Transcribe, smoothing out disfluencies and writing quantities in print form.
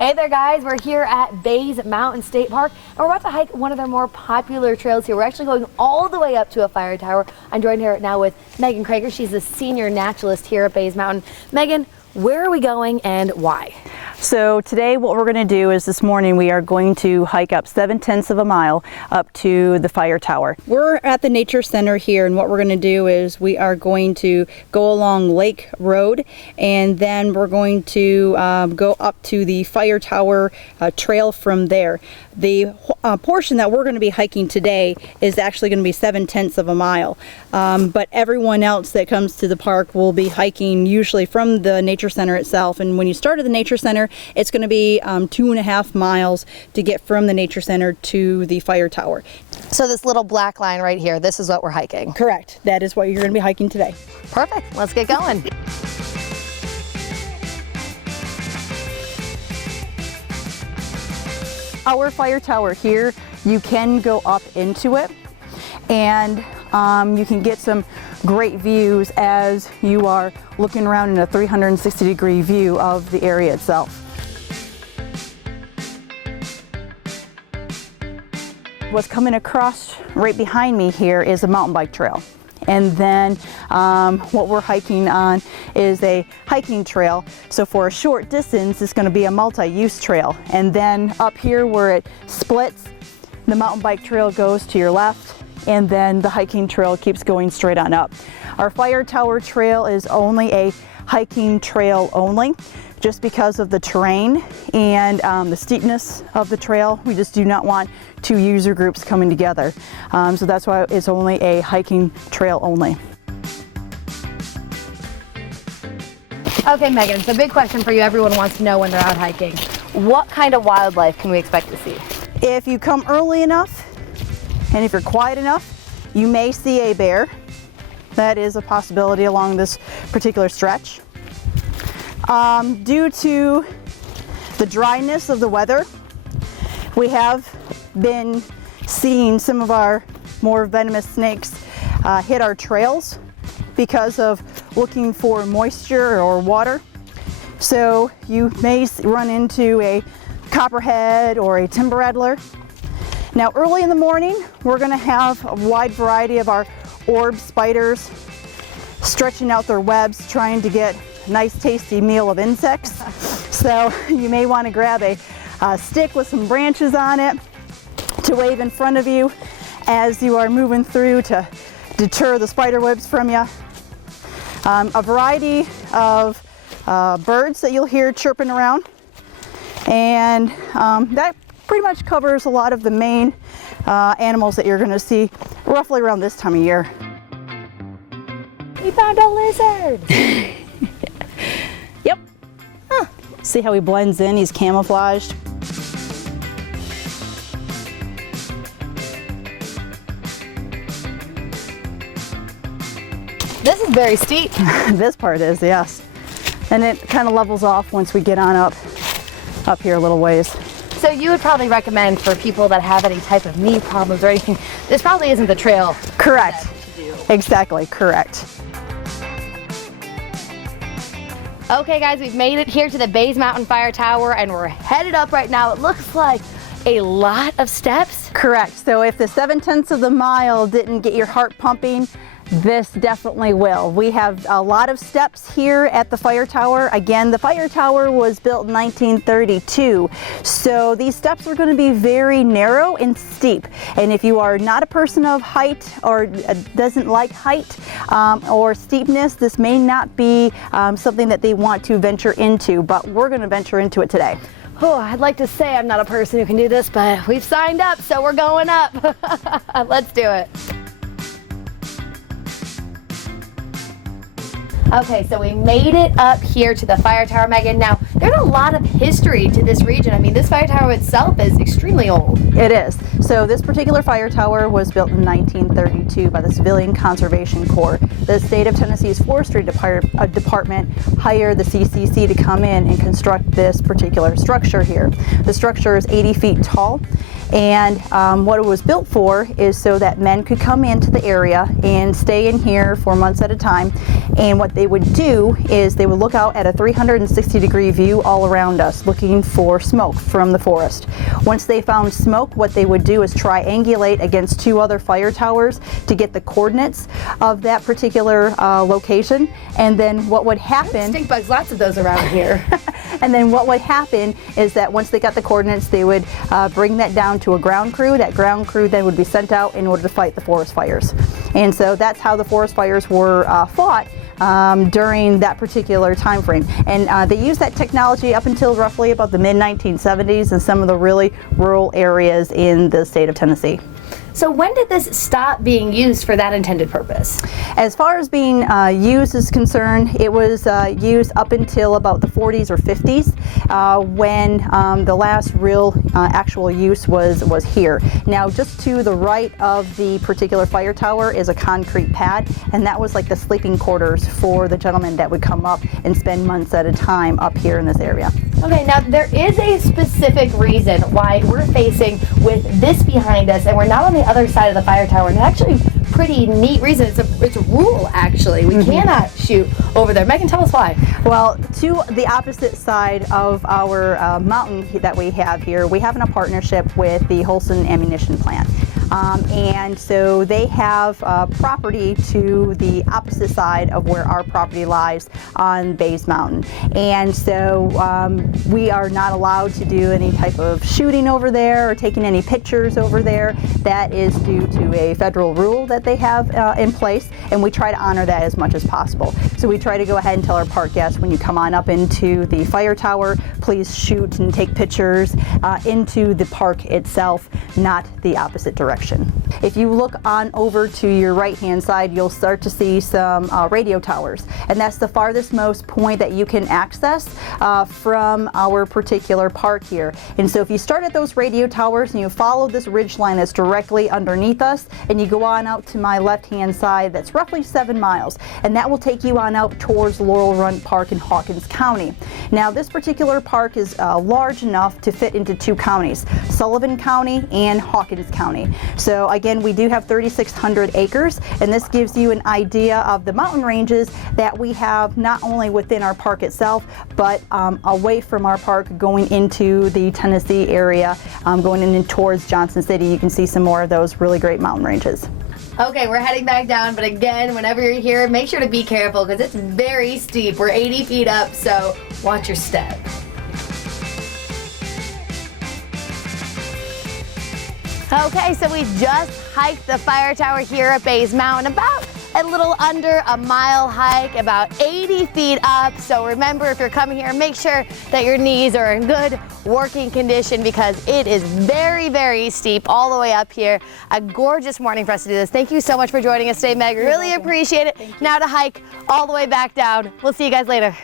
Hey there guys, we're here at Bays Mountain State Park and we're about to hike one of their more popular trails here. We're actually going all the way up to a fire tower. I'm joined here now with Megan Krager. She's the senior naturalist here at Bays Mountain. Megan, where are we going and why? So today what we're going to do is this morning we are going to hike up 7/10 of a mile up to the fire tower. We're at the nature center here, and what we're going to do is we are going to go along Lake Road, and then we're going to go up to the fire tower trail from there. The portion that we're going to be hiking today is actually going to be 7/10 of a mile, but everyone else that comes to the park will be hiking usually from the nature center itself. And when you start at the nature center, it's going to be 2.5 miles to get from the nature center to the fire tower. So this little black line right here, this is what we're hiking? Correct. That is what you're going to be hiking today. Perfect. Let's get going. Our fire tower here, you can go up into it, and you can get some great views as you are looking around in a 360-degree view of the area itself. What's coming across right behind me here is a mountain bike trail. And then what we're hiking on is a hiking trail. So for a short distance, it's going to be a multi-use trail. And then up here where it splits, the mountain bike trail goes to your left, and then the hiking trail keeps going straight on up. Our fire tower trail is only a hiking trail only, just because of the terrain and the steepness of the trail. We just do not want two user groups coming together. So that's why it's only a hiking trail only. Okay, Megan, so big question for you. Everyone wants to know when they're out hiking. What kind of wildlife can we expect to see? If you come early enough, and if you're quiet enough, you may see a bear. That is a possibility along this particular stretch. Due to the dryness of the weather, we have been seeing some of our more venomous snakes hit our trails because of looking for moisture or water. So you may run into a copperhead or a timber rattler. Now early in the morning, we're going to have a wide variety of our orb spiders stretching out their webs, trying to get a nice tasty meal of insects. So you may want to grab a stick with some branches on it to wave in front of you as you are moving through to deter the spider webs from you. A variety of birds that you'll hear chirping around, and that pretty much covers a lot of the main animals that you're going to see roughly around this time of year. We found a lizard! Yep. Huh. See how he blends in? He's camouflaged. This is very steep. This part is, yes. And it kind of levels off once we get on up here a little ways. So you would probably recommend for people that have any type of knee problems or anything, this probably isn't the trail. Correct. Exactly, correct. Okay guys, we've made it here to the Bays Mountain Fire Tower and we're headed up right now. It looks like a lot of steps. Correct. So if the 7/10 of the mile didn't get your heart pumping, this definitely will. We have a lot of steps here at the fire tower. Again, the fire tower was built in 1932, so these steps are going to be very narrow and steep. And if you are not a person of height or doesn't like height or steepness, this may not be something that they want to venture into, but we're going to venture into it today. Oh, I'd like to say I'm not a person who can do this, but we've signed up, so we're going up. Let's do it. Okay, so we made it up here to the fire tower, Megan. Now, there's a lot of history to this region. I mean, this fire tower itself is extremely old. It is. So this particular fire tower was built in 1932 by the Civilian Conservation Corps. The state of Tennessee's Forestry Department hired the CCC to come in and construct this particular structure here. The structure is 80 feet tall, And what it was built for is so that men could come into the area and stay in here for months at a time. And what they would do is they would look out at a 360-degree view all around us, looking for smoke from the forest. Once they found smoke, what they would do is triangulate against 2 other fire towers to get the coordinates of that particular location. And then what would happen... Stink bugs, lots of those around here. And then what would happen is that once they got the coordinates, they would bring that down to a ground crew. That ground crew then would be sent out in order to fight the forest fires. And so that's how the forest fires were fought during that particular time frame. And they used that technology up until roughly about the mid-1970s in some of the really rural areas in the state of Tennessee. So when did this stop being used for that intended purpose? As far as being used is concerned, it was used up until about the 40s or 50s when the last real actual use was here. Now, just to the right of the particular fire tower is a concrete pad, and that was like the sleeping quarters for the gentlemen that would come up and spend months at a time up here in this area. Okay, now there is a specific reason why we're facing with this behind us, and we're not on the other side of the fire tower. And actually, pretty neat reason. It's a rule, actually. We cannot shoot over there. Megan, tell us why. Well, to the opposite side of our mountain that we have here, we have a partnership with the Holston Ammunition Plant. And so they have property to the opposite side of where our property lies on Bays Mountain. And so we are not allowed to do any type of shooting over there or taking any pictures over there. That is due to a federal rule that they have in place, and we try to honor that as much as possible. So we try to go ahead and tell our park guests, when you come on up into the fire tower, please shoot and take pictures into the park itself, not the opposite direction. If you look on over to your right hand side, you'll start to see some radio towers, and that's the farthest most point that you can access from our particular park here. And so if you start at those radio towers and you follow this ridge line that's directly underneath us, and you go on out to my left hand side, that's roughly 7 miles, and that will take you on out towards Laurel Run Park in Hawkins County. Now, this particular park is large enough to fit into 2 counties, Sullivan County and Hawkins County. So again, we do have 3,600 acres, and this gives you an idea of the mountain ranges that we have not only within our park itself, but away from our park going into the Tennessee area, going in towards Johnson City. You can see some more of those really great mountain ranges. Okay, we're heading back down, but again, whenever you're here, make sure to be careful because it's very steep. We're 80 feet up, so watch your step. Okay, so we just hiked the fire tower here at Bays Mountain, about a little under a mile hike, about 80 feet up. So remember, if you're coming here, make sure that your knees are in good working condition because it is very, very steep all the way up here. A gorgeous morning for us to do this. Thank you so much for joining us today, Meg. Really appreciate it. Now to hike all the way back down. We'll see you guys later.